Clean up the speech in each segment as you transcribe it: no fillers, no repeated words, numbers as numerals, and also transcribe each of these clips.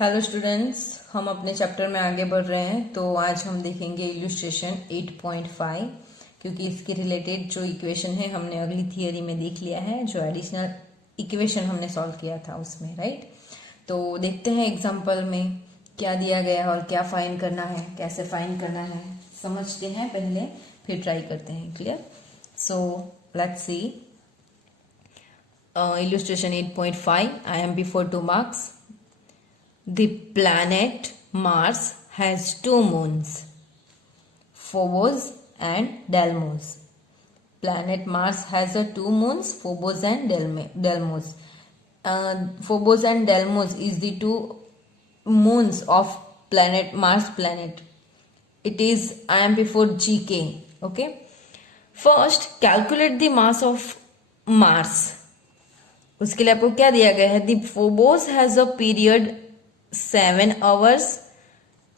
Hello students, हम अपने chapter में आगे बढ़ रहे हैं। तो आज हम देखेंगे इल्यूस्ट्रेशन 8.5, क्योंकि इसके रिलेटेड जो इक्वेशन है हमने अगली थियरी में देख लिया है, जो एडिशनल इक्वेशन हमने सॉल्व किया था उसमें, राइट। तो देखते हैं एग्जाम्पल में क्या दिया गया है और क्या फाइंड करना है, कैसे फाइंड करना है, समझते हैं पहले, फिर ट्राई करते हैं। Clear? So let's see illustration 8.5. I am before 2 marks. The planet Mars has two moons, Phobos and Deimos. Planet Mars has two moons, Phobos and Deimos. Phobos and Deimos is the two moons of planet Mars planet. It is I am before GK. Okay. First, calculate the mass of Mars. उसके लिए आपको क्या दिया गया है? The Phobos has a period 7 hours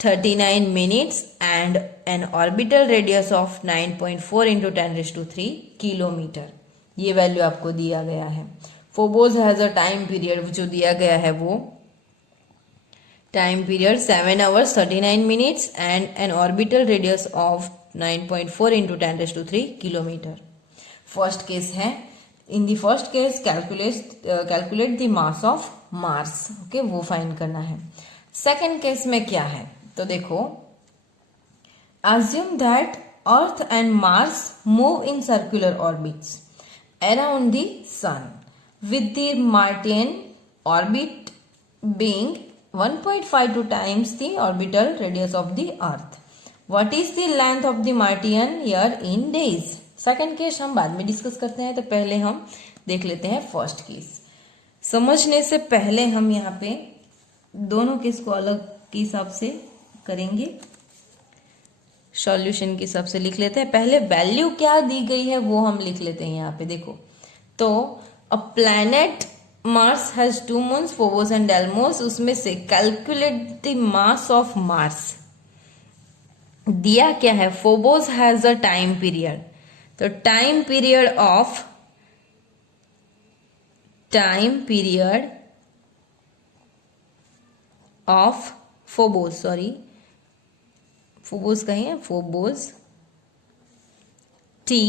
39 minutes and an orbital radius of 9.4 into 10⁻³ kilometre. ये value आपको दिया गया है। Phobos has a time period जो दिया गया है वो time period 7 hours 39 minutes and an orbital radius of 9.4 into 10⁻³ kilometre. First case है, in the first case calculate the mass of Mars. Okay, वो फाइंड करना है। सेकेंड केस में क्या है तो देखो, assume that Earth and Mars move in circular orbits around the Sun, with the Martian orbit being 1.52 times the orbital radius of the Earth. What is the length of the Martian year in days? Second case हम बाद में discuss करते हैं, तो पहले हम देख लेते हैं फर्स्ट केस। समझने से पहले हम यहाँ पे दोनों केस को अलग के हिसाब से करेंगे, सॉल्यूशन के हिसाब से लिख लेते हैं। पहले वैल्यू क्या दी गई है वो हम लिख लेते हैं यहाँ पे। देखो, तो a planet Mars has two moons, Phobos and Deimos, उसमें से calculate the mass of Mars दिया क्या है? Phobos has a time period, तो time period of Phobos, Phobos कहीं है, फोबोस टी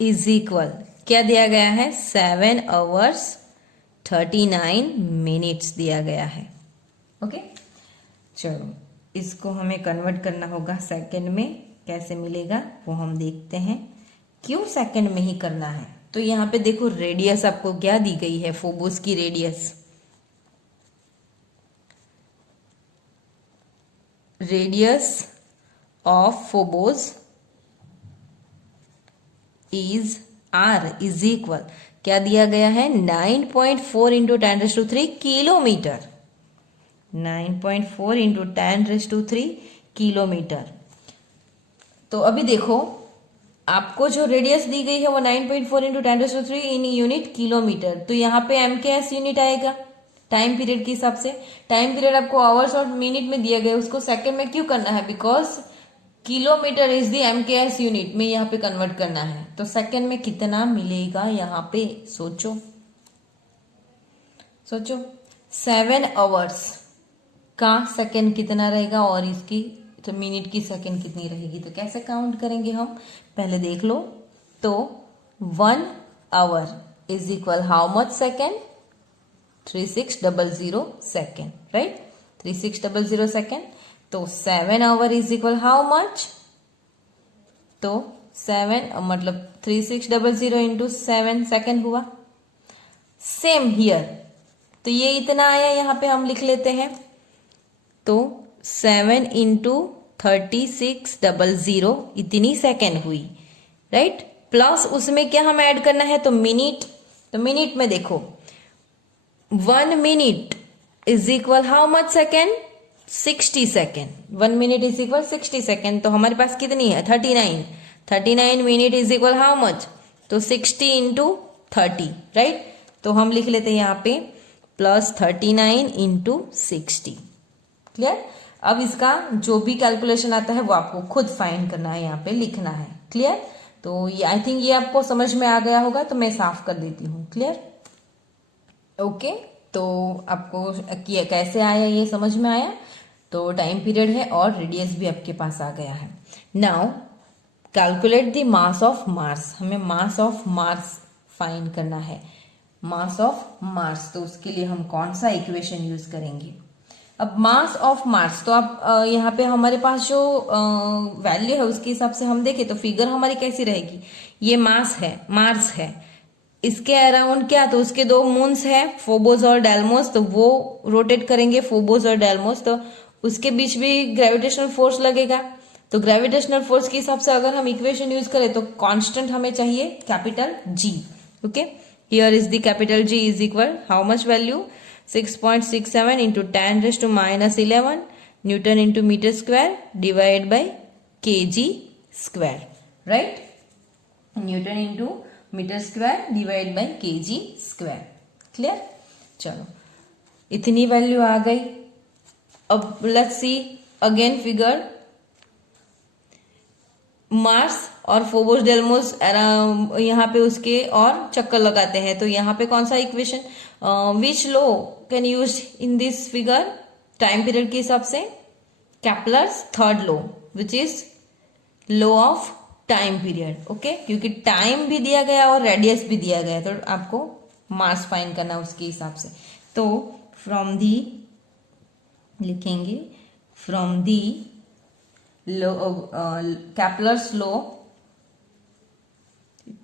इज इक्वल क्या दिया गया है? 7 hours 39 minutes दिया गया है। ओके, चलो इसको हमें कन्वर्ट करना होगा सेकंड में। कैसे मिलेगा वो हम देखते हैं। क्यों सेकंड में ही करना है? तो यहाँ पे देखो, रेडियस आपको क्या दी गई है? फोबोस की radius of Phobos is R is equal क्या दिया गया है? 9.4 इंटू 10⁻³ किलोमीटर। 9.4 into 10⁻³ kilometre. तो अभी देखो, आपको जो रेडियस दी गई है वो 9.4 इंटू 10⁻³ इन यूनिट किलोमीटर। तो यहाँ पे MKS यूनिट आएगा टाइम पीरियड के हिसाब से। टाइम पीरियड आपको आवर्स और मिनट में दिया गया, उसको सेकंड में क्यों करना है? Because kilometre is the MKS unit में यहाँ पे कन्वर्ट करना है। तो सेकंड में कितना मिलेगा यहाँ पे? सोचो 7 hours का सेकंड कितना रहेगा और इसकी तो मिनट की सेकंड कितनी रहेगी? तो कैसे काउंट करेंगे हम? पहले देख लो। तो 1 hour is equal how much second? 3600 second, right. 3600 second. तो 7 hour is equal how much? तो 7 मतलब 3600 इंटू 7 सेकेंड हुआ। सेम हियर, तो ये इतना आया, यहाँ पे हम लिख लेते हैं। तो 7 इंटू 3600 इतनी सेकेंड हुई, राइट। प्लस उसमें क्या हम ऐड करना है? तो मिनट। तो मिनट में देखो, 1 minute is equal how much second? 60 second. 1 minute is equal 60 second. तो हमारे पास कितनी है? 39 minute is equal how much? तो 60 इंटू 30, राइट। तो हम लिख लेते हैं यहाँ पे प्लस 39 इंटू 60। क्लियर? अब इसका जो भी कैलकुलेशन आता है वो आपको खुद फाइंड करना है, यहाँ पे लिखना है। क्लियर? तो ये आई थिंक ये आपको समझ में आ गया होगा, तो मैं साफ कर देती हूँ। क्लियर? ओके, तो आपको कैसे आया ये समझ में आया। तो टाइम पीरियड है और रेडियस भी आपके पास आ गया है। Now calculate the mass of Mars, हमें मास ऑफ मार्स फाइंड करना है। मास ऑफ मार्स, तो उसके लिए हम कौन सा इक्वेशन यूज करेंगे। अब मास ऑफ मार्स, तो आप यहाँ पे हमारे पास जो वैल्यू है उसके हिसाब से हम देखें तो फिगर हमारी कैसी रहेगी। ये मास है, मार्स है, इसके अराउंड क्या, तो उसके दो मून्स है फोबोस और डेल्मोस, तो वो रोटेट करेंगे फोबोस और डेल्मोस, तो उसके बीच भी ग्रेविटेशनल फोर्स लगेगा। तो ग्रेविटेशनल फोर्स के हिसाब से अगर हम इक्वेशन यूज करें तो कांस्टेंट हमें चाहिए capital G. Okay, here is the capital G is equal how much value 6.67 into 10 raised to minus 11 Newton into meter square divided by kg square, right? Newton into meter square divided by kg square. Clear? चलो इतनी value आ गई। अब let's see again figure. Mars और Phobos डेल्मोस यहाँ पे उसके और चक्कर लगाते हैं, तो यहाँ पे कौन सा equation, which law can use in this figure time period के हिसाब से, Kepler's third law which is law of time period. Okay, क्योंकि टाइम भी दिया गया और रेडियस भी दिया गया, तो आपको मास फाइंड करना उसके हिसाब से। तो फ्रॉम दी लिखेंगे, from the Kepler's law,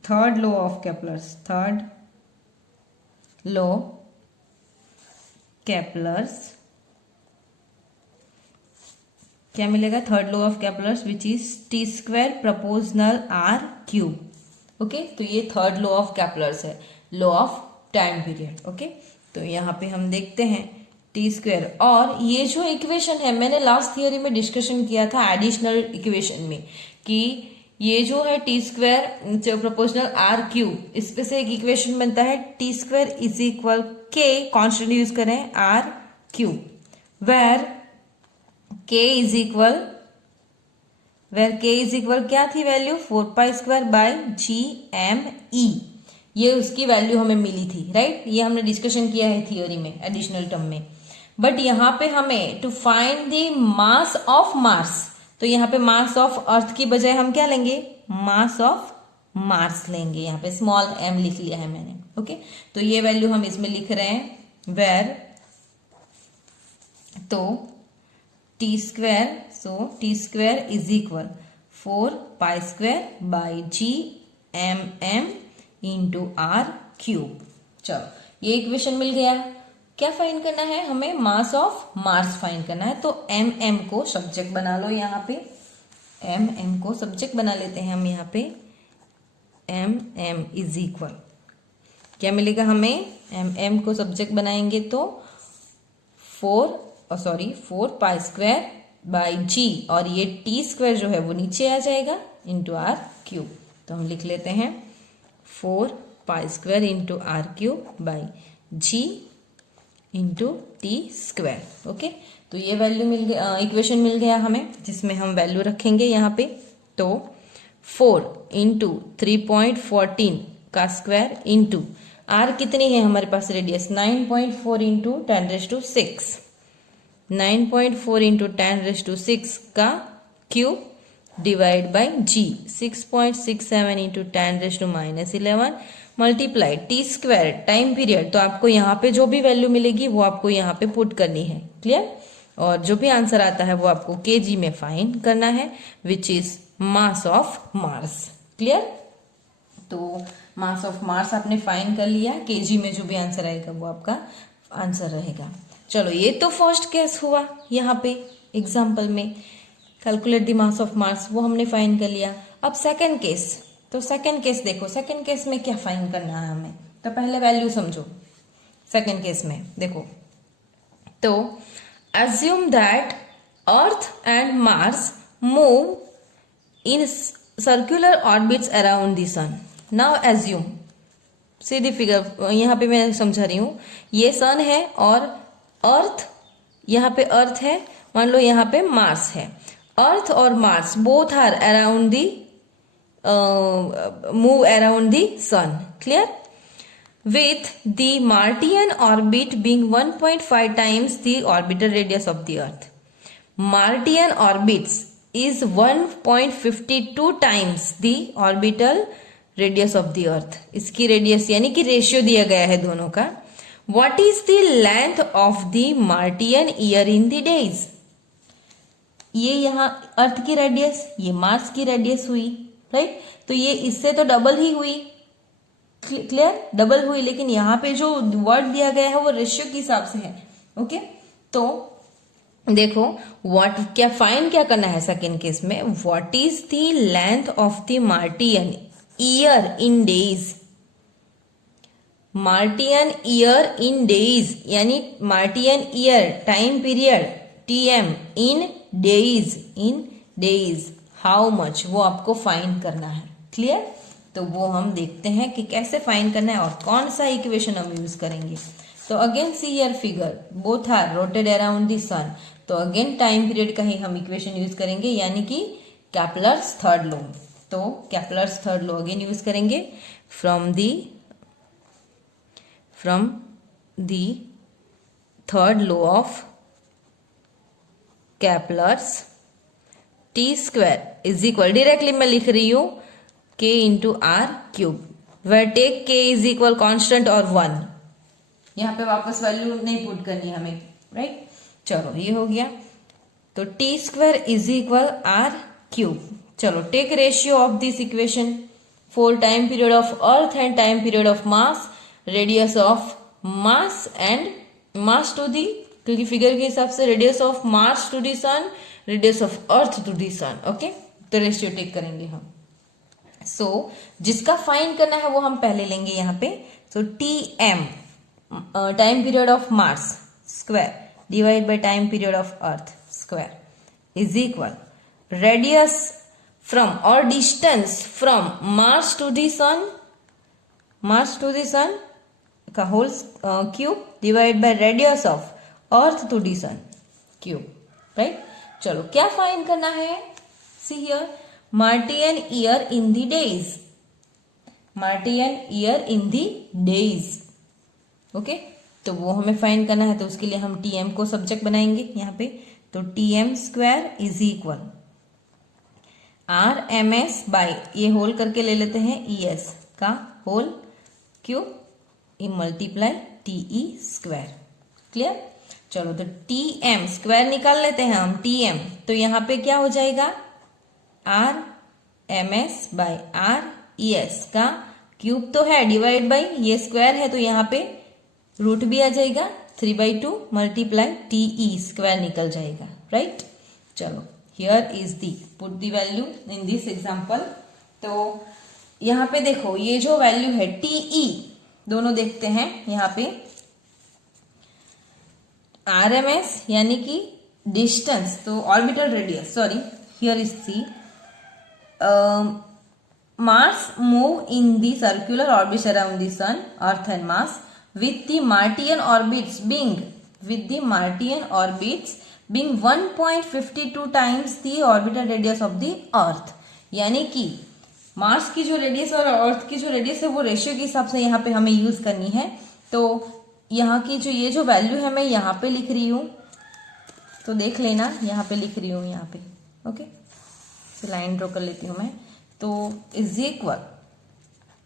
third law of Kepler's, third law Kepler's, क्या मिलेगा, third law of Kepler's which is T square proportional R cube. Okay, तो ये थर्ड लॉ ऑफ Kepler's है, law of time period. Okay, तो यहाँ पे हम देखते हैं टी स्क्वेयर, और ये जो इक्वेशन है मैंने लास्ट थियरी में डिस्कशन किया था एडिशनल इक्वेशन में, कि ये जो है टी स्क्वेयर जो प्रोपोर्शनल आर क्यूब, इस पे से एक इक्वेशन बनता है T square is equal K, constant use करें R cube, where K is equal क्या थी value, 4 square by G M E, ये उसकी वैल्यू हमें मिली थी, राइट। ये हमने डिस्कशन किया है थियोरी में एडिशनल टर्म में। बट यहाँ पे हमें to find the mass of Mars, तो यहाँ पे मास ऑफ अर्थ की बजाय हम क्या लेंगे, मास ऑफ मार्स लेंगे। यहाँ पे स्मॉल m लिख लिया है मैंने। ओके, तो ये वैल्यू हम इसमें लिख रहे हैं, वेर तो T square, so T square is equal 4 square by G M M into R cube. चलो ये इक्वेशन मिल गया। क्या फाइंड करना है हमें, मास ऑफ मार्स फाइंड करना है। तो एम एम को सब्जेक्ट बना लो, यहाँ पे एम एम को सब्जेक्ट बना लेते हैं हम। यहाँ पे एम एम इज इक्वल क्या मिलेगा हमें, एम एम को सब्जेक्ट बनाएंगे तो 4 पाई स्क्वायर बाई जी, और ये टी स्क्वायर जो है वो नीचे आ जाएगा, इंटू आर क्यूब। तो हम लिख लेते हैं 4 pi square into R cube by G into T square. Okay, तो ये वैल्यू मिल गया, इक्वेशन मिल गया हमें, जिसमें हम वैल्यू रखेंगे यहाँ पे। तो 4 इंटू 3.14 का स्क्वायर इंटू आर कितनी है हमारे पास रेडियस, 9.4 इंटू 10⁶, 9.4 इंटू 10⁶ का cube divide by G 6.67 into 10⁻11 multiply T square time period. तो आपको यहाँ पे जो भी वैल्यू मिलेगी वो आपको यहाँ पे पुट करनी है, क्लियर। और जो भी आंसर आता है वो आपको केजी में फाइंड करना है, which is mass of Mars, clear. तो मास ऑफ मार्स आपने फाइंड कर लिया, केजी में जो भी आंसर आएगा वो आपका आंसर रहेगा। चलो ये तो फर्स्ट केस हुआ, यहाँ पे एग्जाम्पल में calculate the mass of Mars, वो हमने फाइंड कर लिया। अब सेकंड केस, तो सेकंड केस देखो, सेकंड केस में क्या फाइंड करना है हमें, तो पहले वैल्यू समझो। सेकंड केस में देखो, तो assume that Earth and Mars move in circular orbits around the sun. Now assume, Sidhi figure यहाँ पे मैं समझा रही हूँ, ये सन है और अर्थ, यहाँ पे अर्थ है, मान लो यहाँ पे मार्स है। अर्थ और Mars both are around the move around the sun, clear. with the Martian orbit being 1.5 times the orbital radius of the Earth. Martian orbits is 1.52 times the orbital radius of the Earth. इसकी radius यानी कि ratio दिया गया है दोनों का. What is the length of the Martian year in the days? ये यहाँ अर्थ की रेडियस, ये मार्स की रेडियस हुई, राइट? तो ये इससे तो डबल ही हुई, क्लियर, डबल हुई. लेकिन यहाँ पे जो वर्ड दिया गया है वो रेशियो के हिसाब से है. ओके, तो देखो व्हाट क्या फाइंड क्या करना है सेकेंड केस में. What is the length of the Martian year in days. Martian year in days यानी Martian year time period TM in days how much, वो आपको फाइंड करना है. क्लियर? तो वो हम देखते हैं कि कैसे फाइंड करना है और कौन सा इक्वेशन हम यूज करेंगे. तो again see here figure, both are rotated around the sun. तो अगेन टाइम पीरियड का ही हम इक्वेशन यूज करेंगे यानी कि केपलर्स थर्ड लॉ. तो Kepler's third law again use करेंगे from the third law of Kepler's. T square is equal, directly मैं लिख रही हूं k into R cube, where take k is equal constant और 1. यहां पे वापस वैल्यू नहीं पुट करनी हमें, राइट? चलो ये हो गया. तो T square is equal R cube. चलो take ratio of this equation for time period of Earth and time period of Mars, radius of Mars and Mars to the, क्योंकि फिगर के हिसाब से radius of Mars to the sun, radius of Earth to the sun. Okay, तो ratio take करेंगे हम. सो जिसका find करना है वो हम पहले लेंगे यहाँ पे. So T M time period of Mars square divide by time period of Earth square is equal radius from और distance from Mars to the sun का whole cube divide by radius of Earth to the sun cube, right? चलो क्या find करना है. See here, Martian year in the days. Martian year in the days. Okay, तो वो हमें find करना है. तो उसके लिए हम टीएम को सब्जेक्ट बनाएंगे यहाँ पे. तो TM square is equal R M S by, ये होल करके ले लेते हैं, ई एस का whole cube in multiply TE square. Clear? चलो तो टीएम स्क्वायर निकाल लेते हैं हम. टीएम तो यहाँ पे क्या हो जाएगा, R M S by R E S का क्यूब तो है, डिवाइड बाई ये स्क्वायर है तो यहाँ पे रूट भी आ जाएगा, 3/2 मल्टीप्लाई टीई स्क्वायर निकल जाएगा, राइट? चलो here is the, put the value in this example. तो यहाँ पे देखो ये जो वैल्यू है टीई, दोनों देखते हैं यहाँ पे. आर एम एस यानी कि डिस्टेंस, तो orbital radius, sorry here is see Mars move in the circular orbits around the Sun, Earth and Mars, with the Martian orbits being 1.52 times the orbital radius of the Earth. यानी कि Mars की जो radius और अर्थ की जो radius है वो ratio के हिसाब से यहाँ पे हमें यूज करनी है. तो यहाँ की जो ये जो वैल्यू है मैं यहाँ पे लिख रही हूँ, तो देख लेना यहाँ पे लिख रही हूँ यहाँ पे. ओके, लाइन ड्रॉ कर लेती हूं मैं. तो is equal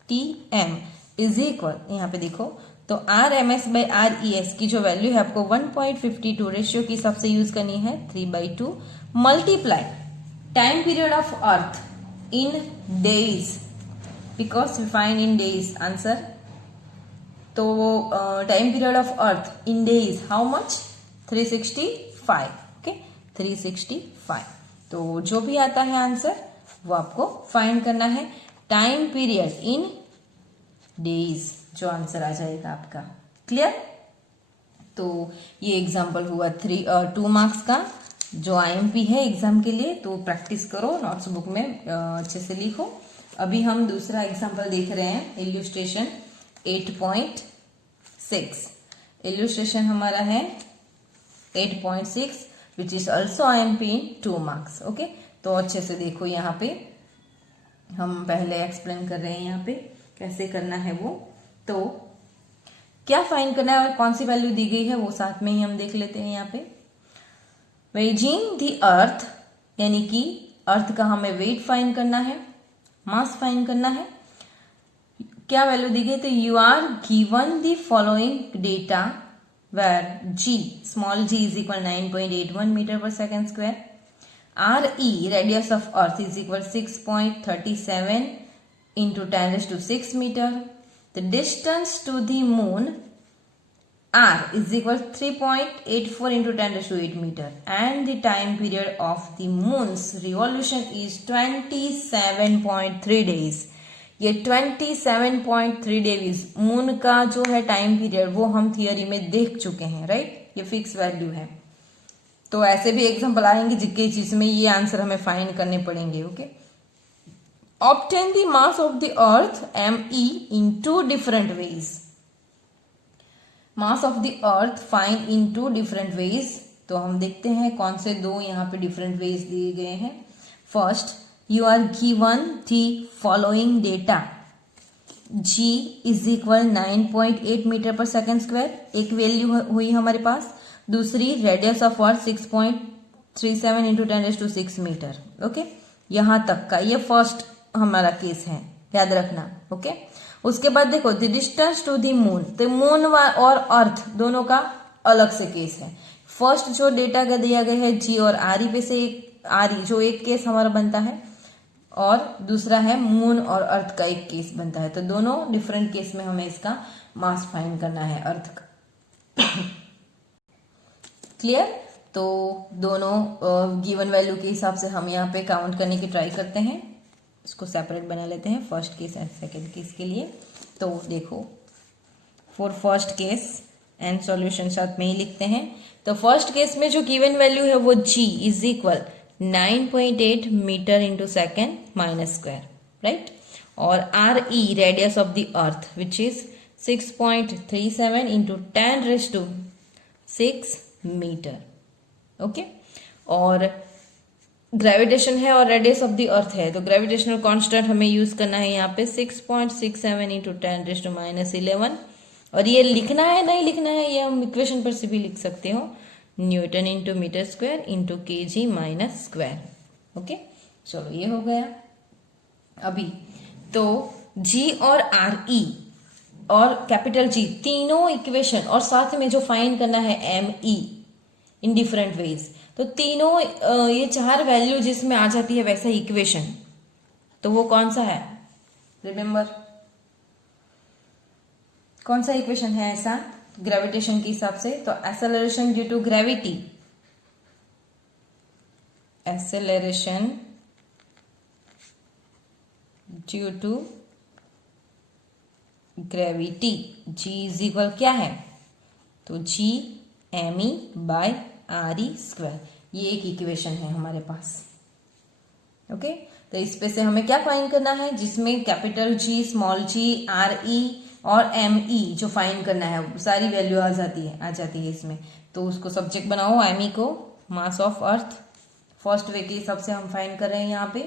T M is equal, यहाँ पे देखो तो R M S by R E S की जो वैल्यू है आपको 1.52 रेशियो के हिसाब से यूज करनी है, 3/2 multiply time period of Earth in days, because we find in days answer. तो time period of Earth in days how much, 365. Okay, 365. तो जो भी आता है आंसर वो आपको फाइंड करना है. टाइम पीरियड इन डेज जो आंसर आ जाएगा आपका. क्लियर? तो ये एग्जांपल हुआ 2 मार्क्स का जो आईएमपी है एग्जाम के लिए. तो प्रैक्टिस करो, नोट्स बुक में अच्छे से लिखो. अभी हम दूसरा एग्जांपल देख रहे हैं, इल्यूस्ट्रेशन 8.6. इल्यूस्ट्रेशन हमारा है 8.6 which is also IMP in 2 marks. Okay, तो अच्छे से देखो यहाँ पे हम पहले एक्सप्लेन कर रहे हैं यहाँ पे कैसे करना है वो. तो क्या फाइंड करना है और कौन सी वैल्यू दी गई है वो साथ में ही हम देख लेते हैं। यहाँ पे वेजिंग द अर्थ, यानी कि अर्थ का हमें वेट फाइंड करना है, मास फाइंड करना है। क्या वैल्यू दी गई, तो you are given the following data where G, small G is equal 9.81 metre per second square, RE radius of earth is equal 6.37 into 10⁶ meter. The distance to the moon R is equal 3.84 into 10⁸ meter and the time period of the moon's revolution is 27.3 days. ये 27.3 days moon का जो है time period वो हम theory में देख चुके हैं, राइट। ये फिक्स वैल्यू है। तो ऐसे भी एग्जाम्पल आएंगे जिसके चीज में ये आंसर हमें फाइंड करने पड़ेंगे। Okay, obtain the mass of the earth ME in 2 different ways. Mass of the earth find in 2 different ways. तो हम देखते हैं कौन से दो यहाँ पे डिफरेंट वेज दिए गए हैं। First, you are given the following data, G is equal 9.8 metre per second square, एक वैल्यू हुई हमारे पास। दूसरी radius of earth 6.37 into 10⁶ metre. Okay, यहां तक का ये फर्स्ट हमारा केस है, याद रखना। ओके, उसके बाद देखो the distance to the moon, तो मून और अर्थ दोनों का अलग से केस है। फर्स्ट जो डेटा का दिया गया है G और RE पे से एक RE जो एक केस हमारा बनता है, और दूसरा है मून और अर्थ का एक केस बनता है। तो दोनों डिफरेंट केस में हमें इसका मास फाइंड करना है अर्थ का। क्लियर। तो दोनों गिवन वैल्यू के हिसाब से हम यहाँ पे काउंट करने की ट्राई करते हैं। इसको सेपरेट बना लेते हैं first case and second case के लिए। तो देखो, for first case and solution साथ में ही लिखते हैं। तो फर्स्ट केस में जो गिवन वैल्यू है वो G is equal 9.8 metre into second minus square, right. और RE radius of the earth which is 6.37 into 10⁶ metre. Okay, और ग्रेविटेशन है और रेडियस ऑफ द अर्थ है, तो ग्रेविटेशनल कांस्टेंट हमें यूज करना है यहाँ पे 6.67 इंटू 10⁻11। और ये लिखना है नहीं लिखना है, ये हम इक्वेशन पर से भी लिख सकते हो, newton into metre square into kg minus square. Okay, चलो ये हो गया। अभी तो G और RE और कैपिटल G तीनों इक्वेशन और साथ में जो फाइंड करना है ME इन डिफरेंट वेज, तो तीनों ये 4 वैल्यू जिसमें आ जाती है वैसा इक्वेशन, तो वो कौन सा है, रिमेंबर कौन सा इक्वेशन है ऐसा ग्रेविटेशन के हिसाब से। तो acceleration due to gravity, acceleration due to gravity G is equal क्या है, तो G ME by RE square, ये एक इक्वेशन है हमारे पास। ओके, तो इस पे से हमें क्या फाइंड करना है, जिसमें capital G, small g, RE और ME जो फाइंड करना है, सारी वैल्यू आ जाती है इसमें। तो उसको सब्जेक्ट बनाओ, ME को मास ऑफ अर्थ फर्स्ट वे के हिसाब से हम फाइंड कर रहे हैं यहाँ पे।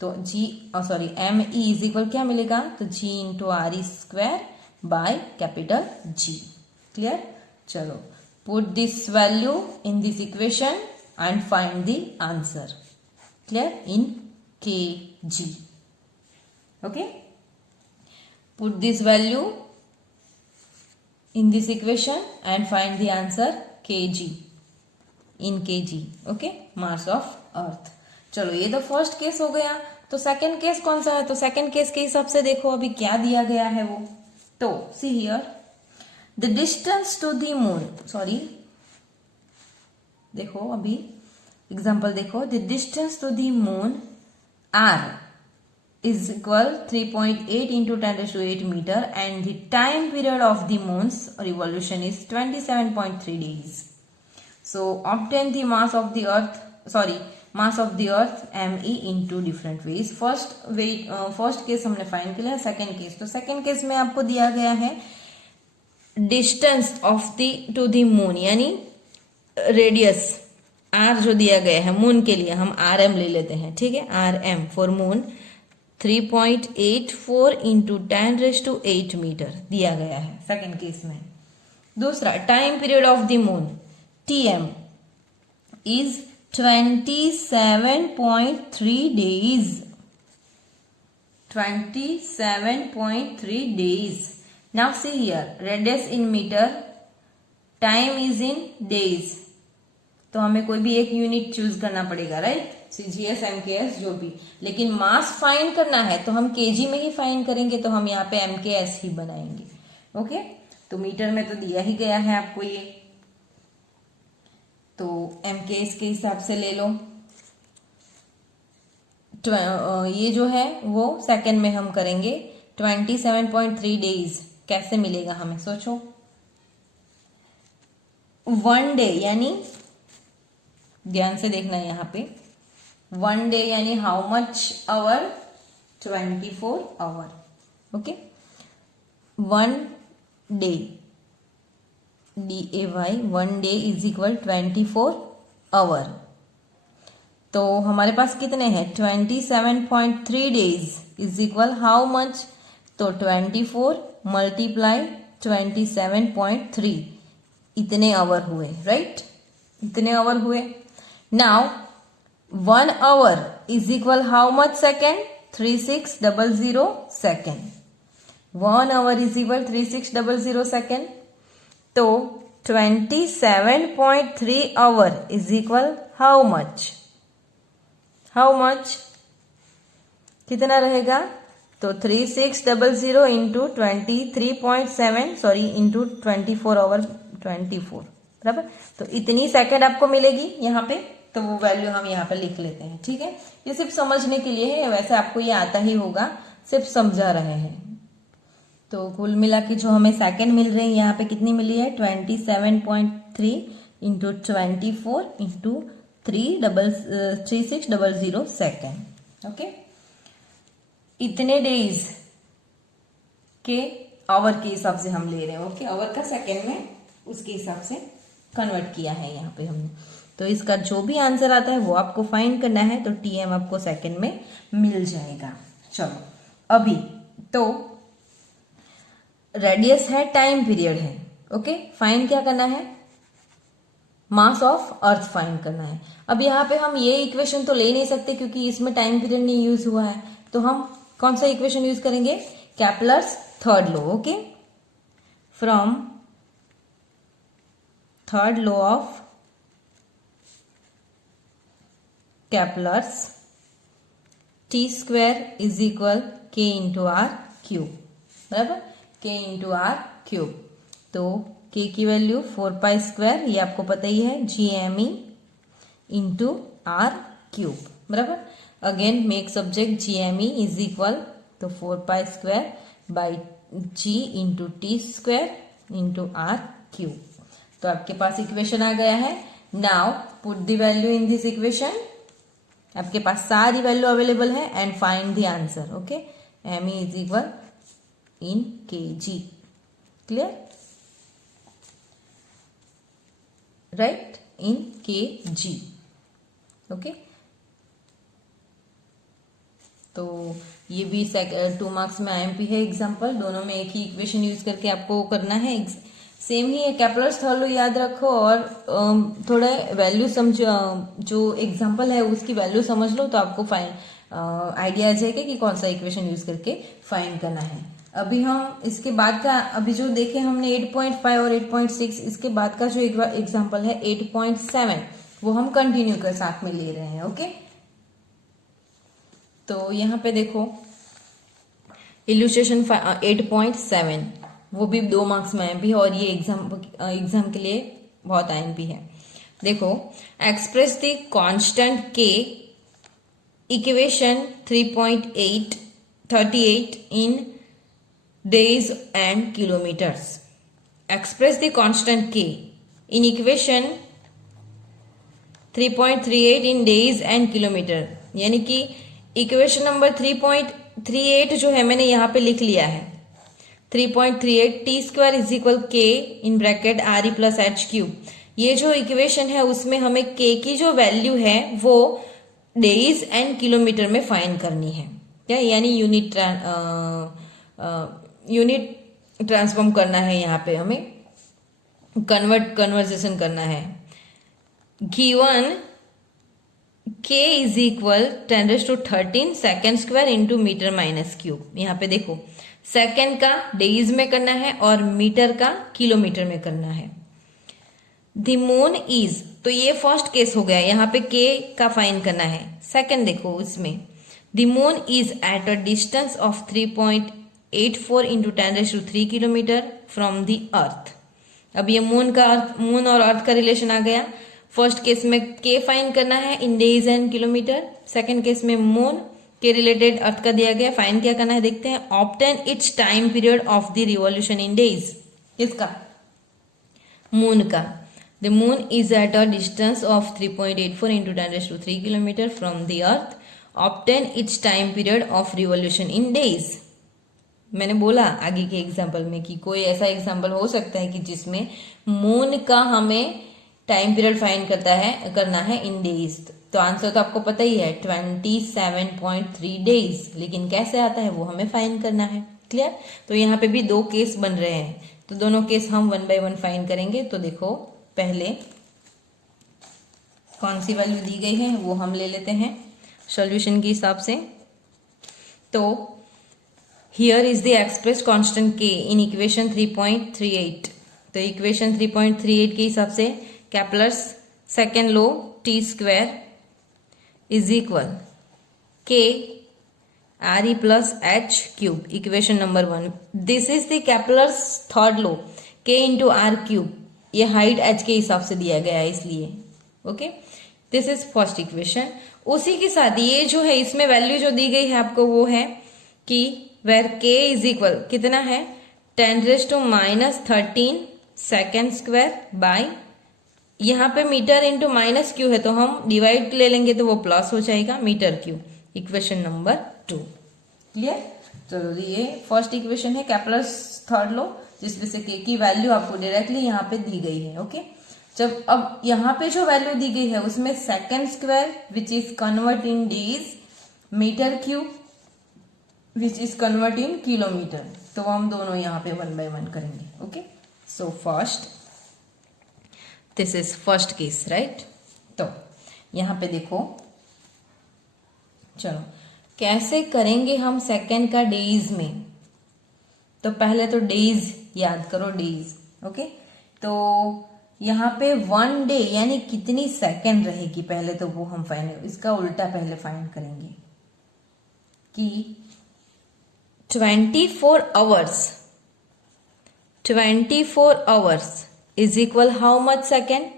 तो ME इज इक्वल क्या मिलेगा, तो G into RE square by capital G। Clear. चलो, put this value in this equation and find the answer. Clear, in kg। Okay, put this value in this equation and find the answer kg in kg। Okay, mass of Earth. चलो, ये तो first case हो गया। तो second case कौन सा है, तो सेकंड केस के हिसाब से देखो अभी क्या दिया गया है वो। तो see here, the distance to the moon, देखो अभी एग्जांपल देखो, the distance to the moon R is equal 3.8 into 10⁸ meter and the time period of the moon's revolution is 27.3 days. So obtain the mass of the earth ME in 2 different ways. First case हमने find किया, second case. तो second case में आपको दिया गया है distance of the two the moon, यानी radius R जो दिया गया है मून के लिए, हम RM ले लेते हैं, ठीक है। RM for moon 3.84 into 10⁸ metre दिया गया है सेकंड केस में। दूसरा, time period of the moon TM is 27.3 days. 27.3 days. Now see here, radius in meter, time is in days. तो हमें कोई भी एक यूनिट चूज करना पड़ेगा, राइट? CGS MKS जो भी, लेकिन मास फाइंड करना है तो हम केजी में ही फाइंड करेंगे, तो हम यहाँ पे MKS ही बनाएंगे. ओके, तो मीटर में तो दिया ही गया है आपको ये, तो MKS के हिसाब से ले लो. ये जो है वो सेकंड में हम करेंगे. 27.3 डेज कैसे मिलेगा हमें, सोचो. 1 डे यानी, ध्यान से देखना है यहाँ पे, 1 डे यानी how much hour, 24 hour. Okay, 1 day DAY, 1 day is equal 24 hour. तो हमारे पास कितने हैं, 27.3 days is equal how much, तो 24 मल्टीप्लाई 27.3, इतने आवर हुए, राइट? इतने आवर हुए. Now 1 our is equal how much second, 3600 second. 1 our is equal 3600 second. तो 27.3 our is equal how much, कितना रहेगा, तो 3600 इंटू 23.7 सॉरी इंटू 24 आवर, 24 बराबर. तो इतनी सेकंड आपको मिलेगी यहाँ पे, तो वो वैल्यू हम यहाँ पे लिख लेते हैं. ठीक है, ये सिर्फ समझने के लिए है, वैसे आपको ये आता ही होगा, सिर्फ समझा रहे हैं. तो कुल मिला के जो हमें सेकंड मिल रही है यहाँ पे कितनी मिली है, 27.3 इंटू 24 इंटू 3600 सेकेंड. ओके, इतने डेज के आवर के हिसाब से हम ले रहे हैं. ओके, आवर का सेकेंड में उसके हिसाब से कन्वर्ट किया है यहाँ पे हमने. तो इसका जो भी आंसर आता है वो आपको फाइंड करना है. तो TM आपको सेकेंड में मिल जाएगा. चलो, अभी तो रेडियस है, टाइम पीरियड है. ओके, फाइंड क्या करना है, मास ऑफ अर्थ फाइंड करना है. अब यहाँ पे हम ये इक्वेशन तो ले नहीं सकते क्योंकि इसमें टाइम पीरियड नहीं यूज हुआ है. तो हम कौन सा इक्वेशन यूज करेंगे, Kepler's third law. Okay, from third law of Kepler's, T² is equal K into R cube, बराबर, K इंटू R क्यूब. तो K की वैल्यू 4π², ये आपको पता ही है, GME इंटू R क्यूब, बराबर. Again make subject GME is equal, तो 4π² by G into T² into R cube. तो आपके पास इक्वेशन आ गया है. Now put the value in this equation. आपके पास सारी वैल्यू अवेलेबल है and find the answer. Okay, ME is equal in kg. Clear, right, in kg. Okay, तो ये भी 2 मार्क्स में IMP है एग्जाम्पल. दोनों में एक ही इक्वेशन यूज करके आपको करना है. सेम ही है, केपलर्स थर्ड लॉ याद रखो और थोड़ा वैल्यू समझो, जो एग्जाम्पल है उसकी वैल्यू समझ लो तो आपको आइडिया आ जाएगा कि कौन सा इक्वेशन यूज करके फाइंड करना है. अभी हम इसके बाद का, अभी जो देखे हमने 8.5 और 8.6, इसके बाद का जो एग्जाम्पल है 8.7, वो हम कंटिन्यू के साथ में ले रहे हैं. ओके, तो यहाँ पे देखो इल्यूस्ट्रेशन 8.7, वो भी 2 मार्क्स में IMP है और ये एग्जाम के लिए बहुत IMP है. देखो, express the constant K, equation 3.38 in days and kilometers. Express the constant K in equation 3.38 in days and kilometer. यानी कि इक्वेशन नंबर 3.38 जो है मैंने यहाँ पे लिख लिया है, 3.38 T² is equal K in bracket RE plus H cube. ये जो इक्वेशन है उसमें हमें K की जो वैल्यू है वो डेज एंड किलोमीटर में फाइंड करनी है. क्या, यानी यूनिट ट्रांसफॉर्म करना है यहाँ पे हमें. कन्वर्सेशन करना है। Given k is equal 10⁻13 second square into metre minus cube. यहाँ पे देखो सेकेंड का डेज में करना है और मीटर का किलोमीटर में करना है। द मून इज, तो ये फर्स्ट केस हो गया, यहाँ पे k का फाइन करना है। सेकेंड देखो इसमें the moon is at a distance of 3.84 into 10⁻³ kilometre from the Earth. अब ये मून और अर्थ का रिलेशन आ गया। फर्स्ट केस में k फाइन करना है in days and kilometre, second case में मून के रिलेटेड अर्थ का दिया गया, फाइन क्या करना है देखते हैं। Obtain its time period of the revolution in days, किसका, मून का। The moon is at a distance of 3.84 into 10⁻³ kilometre from the earth. Obtain its time period of revolution in days. मैंने बोला आगे के एग्जाम्पल में कि कोई ऐसा एग्जाम्पल हो सकता है कि जिसमें मून का हमें टाइम पीरियड फाइंड करना है इन डेज। तो आंसर तो आपको पता ही है 27.3 डेज, लेकिन कैसे आता है वो हमें फाइंड करना है। क्लियर। तो यहाँ पे भी दो केस बन रहे हैं, तो दोनों केस हम 1 बाय 1 फाइंड करेंगे। तो देखो पहले कौन सी वैल्यू दी गई है वो हम ले लेते हैं सॉल्यूशन के हिसाब से। तो here is the express constant k in equation 3.38। तो इक्वेशन 3.38 के हिसाब से Kepler's second law t square is equal k r e plus h cube, equation number 1। This is the Kepler's third law, k into R cube, ये height h के हिसाब से दिया गया है इसलिए। Okay, this is first equation. उसी के साथ ये जो है इसमें वैल्यू जो दी गई है आपको वो है कि वेर k इज इक्वल कितना है 10⁻³ सेकेंड स्क्वायर बाय, यहाँ पे मीटर इंटू माइनस क्यू है तो हम डिवाइड ले लेंगे तो वो प्लस हो जाएगा metre cube, equation number 2। Clear. तो ये फर्स्ट इक्वेशन है कैपलर्स थर्ड लॉ, जिसमें से k की वैल्यू आपको डायरेक्टली यहाँ पे दी गई है। ओके, जब अब यहाँ पे जो वैल्यू दी गई है उसमें second square which is convert in days, metre cube which is convert in kilometre, तो हम दोनों यहाँ पे 1 बाय 1 करेंगे। Okay, so first this is first case right. तो यहाँ पे देखो, चलो कैसे करेंगे हम सेकेंड का डेज में। तो पहले तो डेज याद करो, डेज। ओके, तो यहाँ पे 1 डे यानी कितनी सेकेंड रहेगी पहले तो वो हम फाइंड, इसका उल्टा पहले फाइंड करेंगे कि 24 hours is equal how much second.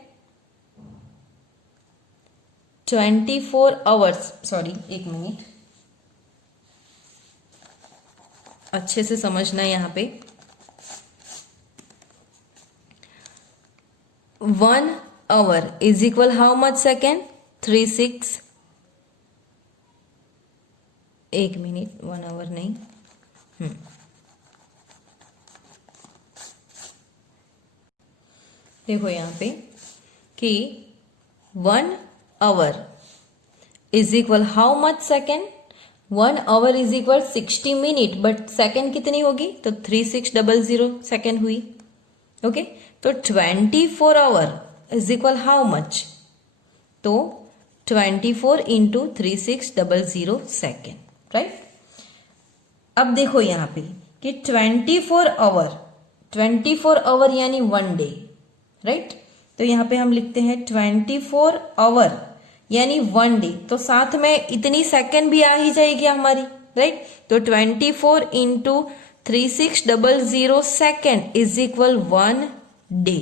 24 hours, sorry एक मिनट, अच्छे से समझना यहाँ पे। 1 our is equal how much second, 36। एक मिनट, 1 आवर नहीं, देखो यहाँ पे कि 1 our is equal how much second. 1 our is equal 60 minute, but second कितनी होगी तो 3600 सेकेंड हुई। ओके, तो 24 our is equal how much, तो 24 इंटू 3600 सेकेंड राइट। अब देखो यहाँ पे कि 24 आवर यानी 1 डे राइट। तो यहाँ पे हम लिखते हैं 24 आवर यानी 1 डे, तो साथ में इतनी सेकेंड भी आ ही जाएगी हमारी राइट। तो 24 into 3600 second is equal 1 day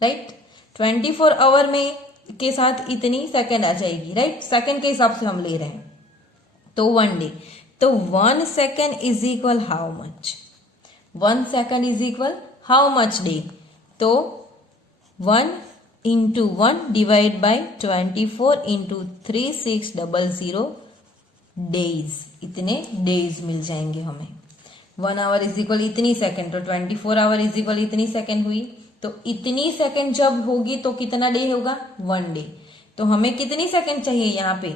right. 24 hour में के साथ इतनी सेकेंड आ जाएगी राइट, सेकेंड के हिसाब से हम ले रहे हैं तो 1 डे। तो 1 second is equal how much, 1 second is equal how much day, तो 1 into 1 divide by 24 into 3600 days, इतने डेज मिल जाएंगे हमें। 1 आवर इज इक्वल इतनी सेकेंड, तो 24 आवर इज इक्वल इतनी सेकेंड हुई, तो इतनी सेकेंड जब होगी तो कितना डे होगा 1 डे। तो हमें कितनी सेकेंड चाहिए यहाँ पे,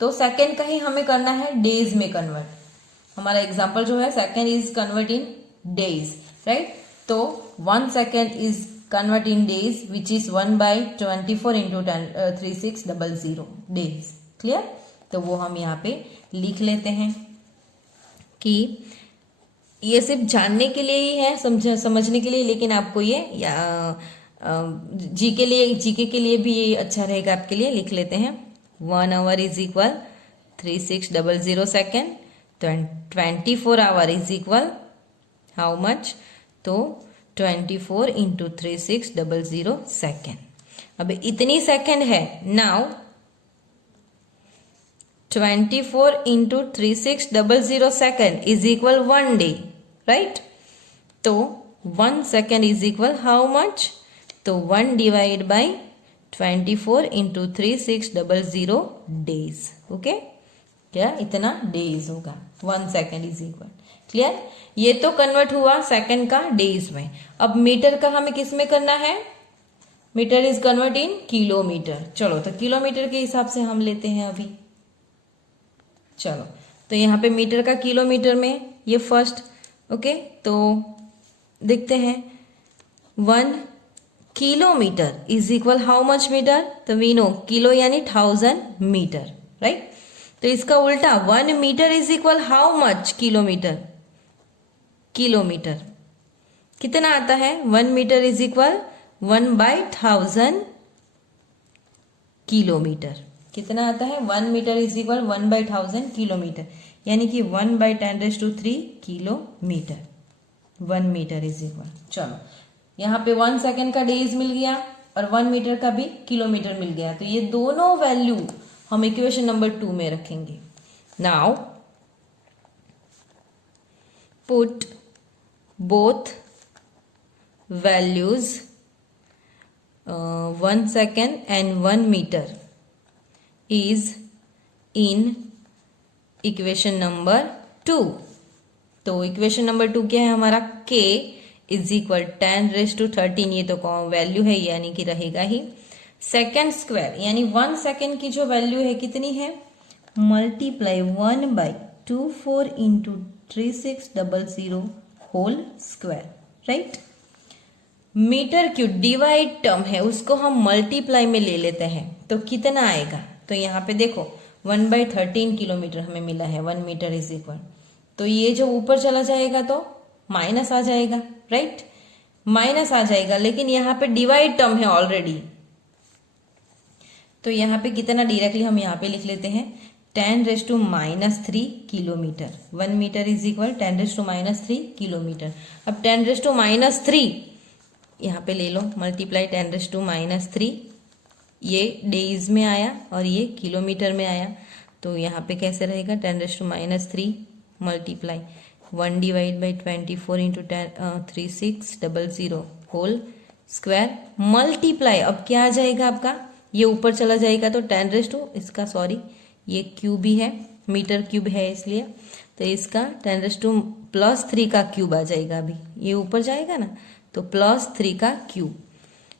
तो सेकेंड का ही हमें करना है डेज में कन्वर्ट। हमारा एग्जाम्पल जो है second is convert in days right. तो 1 second is convert in days which is 1/24 into 3600 days. Clear? तो वो हम यहाँ पे लिख लेते हैं कि ये सिर्फ जानने के लिए ही है, समझने के लिए, लेकिन आपको ये जीके के लिए भी ये अच्छा रहेगा आपके लिए. लिख लेते हैं 1 hour is equal 3600 second. 24 hour is equal how much? तो 24 into 3600 सेकेंड. अब इतनी सेकेंड है. Now 24 into 3600 second is equal 1 day, right? तो 1 second is equal how much? तो 1 divide by 24 into 3600 days. Okay, क्या इतना डेज होगा? 1 second is equal. क्लियर? ये तो कन्वर्ट हुआ सेकंड का डेज में. अब मीटर का हमें किस में करना है? Metre is convert in kilometre. चलो तो किलोमीटर के हिसाब से हम लेते हैं अभी. चलो तो यहाँ पे मीटर का किलोमीटर में ये फर्स्ट. ओके, तो देखते हैं 1 kilometre is equal how much metre? तो वी नो किलो यानी 1000 मीटर, राइट? तो इसका उल्टा 1 metre is equal how much kilometre? Kilometre कितना आता है? 1 मीटर इज इक्वल 1/1000 किलोमीटर. कितना आता है? 1 मीटर इज इक्वल 1/1000 किलोमीटर, यानी कि 1/10³ किलोमीटर. 1 metre is equal. चलो यहाँ पे 1 सेकेंड का डेज मिल गया और 1 मीटर का भी किलोमीटर मिल गया. तो ये दोनों वैल्यू हम इक्वेशन नंबर 2 में रखेंगे. Now put both values 1 second and 1 metre is in equation number 2. तो इक्वेशन नंबर 2 क्या है हमारा? k is equal 10⁻13. ये तो वैल्यू है यानी कि रहेगा ही. सेकेंड स्क्वायर यानी 1 सेकेंड की जो वैल्यू है कितनी है? Multiply 1/24 into 3600 whole square, right? Metre cube divide term है, उसको हम मल्टीप्लाई में ले लेते हैं. तो कितना आएगा? तो यहाँ पे देखो 1/13 किलोमीटर हमें मिला है. 1 मीटर इज इक्वल, तो ये जो ऊपर चला जाएगा तो माइनस आ जाएगा, राइट? माइनस आ जाएगा, लेकिन यहाँ पे डिवाइड टर्म है ऑलरेडी. तो यहाँ पे कितना डायरेक्टली हम यहाँ पे लिख लेते हैं 10⁻³ kilometre. 1 metre is equal 10⁻³ kilometre. अब 10⁻³ यहाँ पे ले लो, मल्टीप्लाई 10⁻³ ये डेज में आया और ये किलोमीटर में आया. तो यहाँ पे कैसे रहेगा? 10⁻³ multiply 1 divide by 24 into 3600 whole square multiply. अब क्या आ जाएगा आपका? ये ऊपर चला जाएगा तो 10 इसका सॉरी ये क्यूब ही है, मीटर क्यूब है इसलिए. तो इसका 10⁻³ का क्यूब आ जाएगा. अभी ये ऊपर जाएगा ना, तो +3 का क्यूब.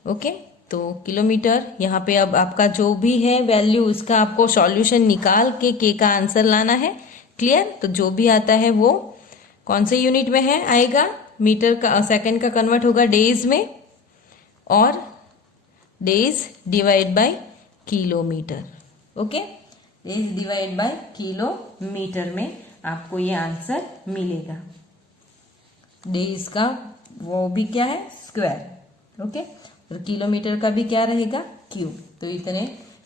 ओके, तो किलोमीटर. यहाँ पे अब आपका जो भी है वैल्यू, उसका आपको सॉल्यूशन निकाल के के का आंसर लाना है. क्लियर? तो जो भी आता है वो कौन से यूनिट में है आएगा? मीटर का सेकंड का कन्वर्ट होगा डेज में, और days divide by kilometre. Okay, days divide by kilometre में आपको ये आंसर मिलेगा. डेज का वो भी क्या है? स्क्वायर. ओके, और किलोमीटर का भी क्या रहेगा? क्यूब. तो इतने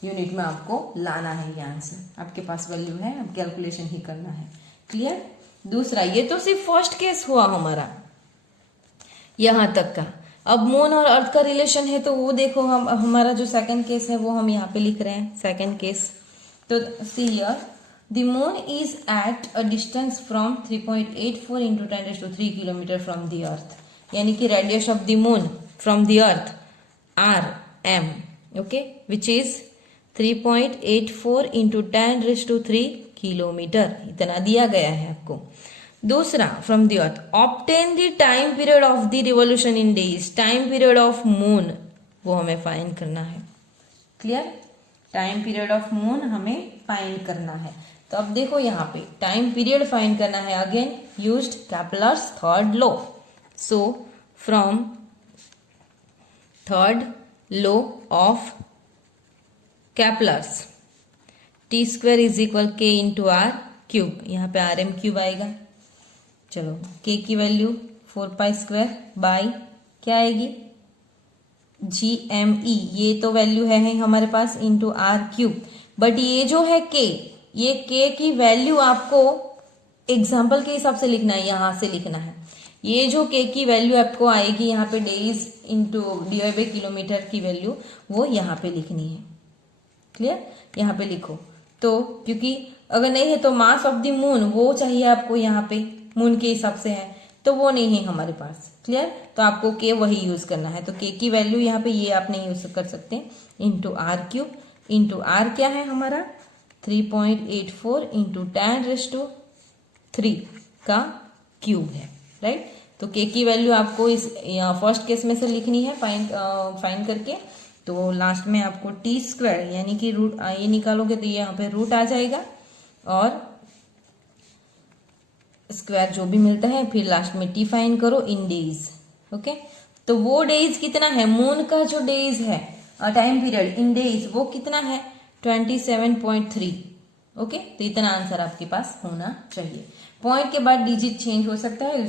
यूनिट में आपको लाना है ये आंसर. आपके पास वैल्यू है, अब कैलकुलेशन ही करना है. क्लियर? दूसरा, ये तो सिर्फ फर्स्ट केस हुआ हमारा यहां तक का. अब मून और अर्थ का रिलेशन है, तो वो देखो हम हमारा जो सेकंड केस है वो हम यहाँ पे लिख रहे हैं. सेकंड केस, तो see here the moon is at a distance from 3.84 into 10⁻³ kilometre from the अर्थ. यानी कि radius of the moon from the earth RM, okay, which is 3.84 into 10⁻³ kilometre. इतना दिया गया है आपको. दूसरा, from the earth obtain the time period of the revolution in days. Time period of moon वो हमें फाइंड करना है. Clear? Time period of moon हमें फाइंड करना है. तो अब देखो यहाँ पे टाइम पीरियड फाइंड करना है. Again used Kepler's third law. So from third law of Kepler's, T square is equal के इंटू आर क्यूब, यहाँ पे आर एम क्यूब आएगा। चलो के की वैल्यू 4 पाई स्क्वायर बाई क्या आएगी जी एम ई, ये तो वैल्यू है हमारे पास, इंटू आर क्यूब। बट ये जो है के, ये के की वैल्यू आपको एग्जाम्पल के हिसाब से लिखना है, यहां से लिखना है। ये जो के की वैल्यू आपको आएगी यहाँ पे days into divide by kilometre की वैल्यू, वो यहाँ पे लिखनी है। क्लियर, यहाँ पे लिखो। तो क्योंकि अगर नहीं है तो मास ऑफ द मून वो चाहिए आपको, यहाँ पे मून के हिसाब से है, तो वो नहीं है हमारे पास। क्लियर, तो आपको के वही यूज करना है। तो के की वैल्यू यहाँ पे ये आप नहीं यूज कर सकते, into R cube, into R क्या है हमारा 3.84 इंटू 10⁻³ का क्यूब है, राइट। तो के की वैल्यू आपको इस फर्स्ट केस में से लिखनी है फाइंड करके। तो लास्ट में आपको टी स्क्वायर यानी कि रूट ये निकालोगे तो ये यहाँ पे रूट आ जाएगा, और स्क्वायर जो भी मिलता है फिर लास्ट में टी फाइंड करो इन डेज। ओके, तो वो डेज कितना है, मून का जो डेज है टाइम पीरियड इन डेज वो कितना है 27.3। ओके, तो इतना आंसर आपके पास होना चाहिए। पॉइंट के बाद डिजिट चेंज हो सकता है,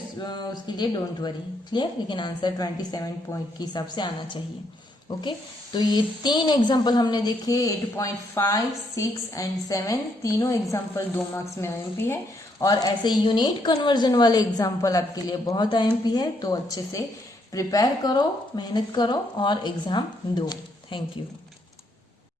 उसके लिए डोंट वरी। क्लियर, लेकिन आंसर 27 पॉइंट के हिसाब से आना चाहिए। ओके, तो ये 3 एग्जाम्पल हमने देखे, 8.5, 6 एंड 7, तीनों एग्जाम्पल 2 मार्क्स में आईएमपी है। और ऐसे यूनिट कन्वर्जन वाले एग्जाम्पल आपके लिए बहुत आईएमपी है, तो अच्छे से प्रिपेयर करो, मेहनत करो और एग्जाम दो। Thank you.